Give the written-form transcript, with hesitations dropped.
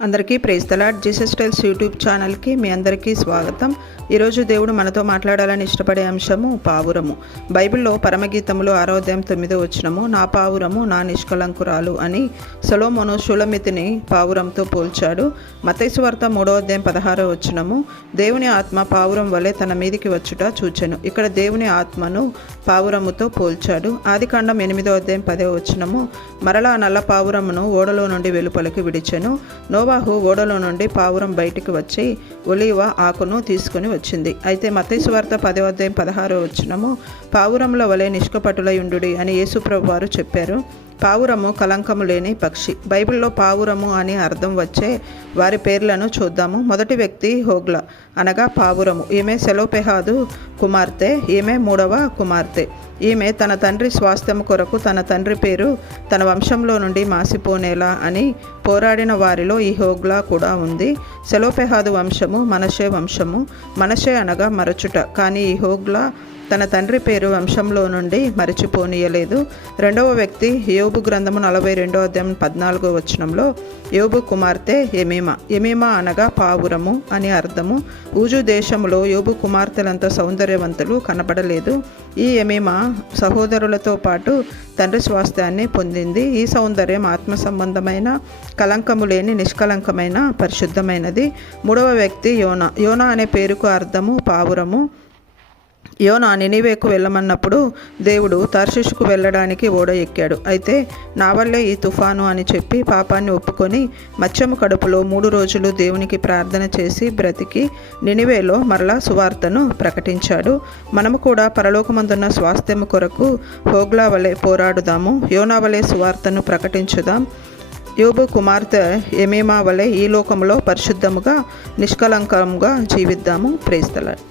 అందరికీ praise the Lord. Jesus tells YouTube ఛానల్కి మీ అందరికీ స్వాగతం. ఈరోజు దేవుడు మనతో మాట్లాడాలని ఇష్టపడే అంశము పావురము. బైబిల్లో పరమగీతములు 6వ అధ్యాయం 9వ వచనము, నా పావురము నా నిష్కలంకురాలు అని సొలొమోను షూలమితిని పావురంతో పోల్చాడు. మత్తయి సువార్త 3వ అధ్యాయం 16వ వచనము, దేవుని ఆత్మ పావురం వలె తన మీదికి వచ్చుట చూచెను. ఇక్కడ దేవుని ఆత్మను పావురముతో పోల్చాడు. ఆదికాండం 8వ అధ్యాయం 10వ వచనము, మరలా నల్ల పావురమును ఓడలో నుండి వెలుపలికి విడిచెను. నోవాహు ఓడలో నుండి పావురం బయటికి వచ్చి ఒలీవ ఆకును తీసుకుని వచ్చింది. అయితే మత్తయి సువార్త 10వ అధ్యాయం 16వ వచనము, పావురముల వలె నిష్కపటులై ఉండుడి అని యేసుప్రభు వారు చెప్పారు. పావురము కలంకము లేని పక్షి. బైబిల్లో పావురము అని అర్థం వచ్చే వారి పేర్లను చూద్దాము. మొదటి వ్యక్తి హోగ్లా అనగా పావురము. ఈమె సెలోపెహాదు కుమార్తె. ఈమె 3వ కుమార్తె. ఈమె తన తండ్రి స్వాస్థ్యం కొరకు తన తండ్రి పేరు తన వంశంలో నుండి మాసిపోనేలా అని పోరాడిన వారిలో ఈ హోగ్లా కూడా ఉంది. సెలోపెహాదు వంశము మనషే వంశము. మనషే అనగా మరచుట. కానీ ఈ హోగ్లా తన తండ్రి పేరు వంశంలో నుండి మరిచిపోనీయలేదు. రెండవ వ్యక్తి యోబు గ్రంథము 42వ అధ్యాయం 14వ వచనంలో యోబు కుమార్తె ఎమీమా. ఎమీమా అనగా పావురము అని అర్థము. ఊజు దేశంలో యోబు కుమార్తెలంత సౌందర్యవంతులు కనబడలేదు. ఈ ఎమీమా సహోదరులతో పాటు తండ్రి స్వాస్థ్యాన్ని పొందింది. ఈ సౌందర్యం ఆత్మ సంబంధమైన, కలంకము లేని, నిష్కలంకమైన, పరిశుద్ధమైనది. మూడవ వ్యక్తి యోనా. యోనా అనే పేరుకు అర్థము పావురము. యోనా నినివేకు వెళ్ళమన్నప్పుడు దేవుడు తర్షీషుకు వెళ్ళడానికి ఓడ ఎక్కాడు. అయితే నా వల్లే ఈ తుఫాను అని చెప్పి పాపాన్ని ఒప్పుకొని మత్స్యము కడుపులో 3 రోజులు దేవునికి ప్రార్థన చేసి బ్రతికి నినివేలో మరలా సువార్తను ప్రకటించాడు. మనము కూడా పరలోకమందున్న స్వాస్థ్యము కొరకు హోగ్లా వలె పోరాడుదాము. యోనా వలె సువార్తను ప్రకటించుదాం. యోబు కుమార్తె ఎమీమా వలె ఈ లోకంలో పరిశుద్ధముగా, నిష్కలంకంగా జీవిద్దాము. Praise the lord.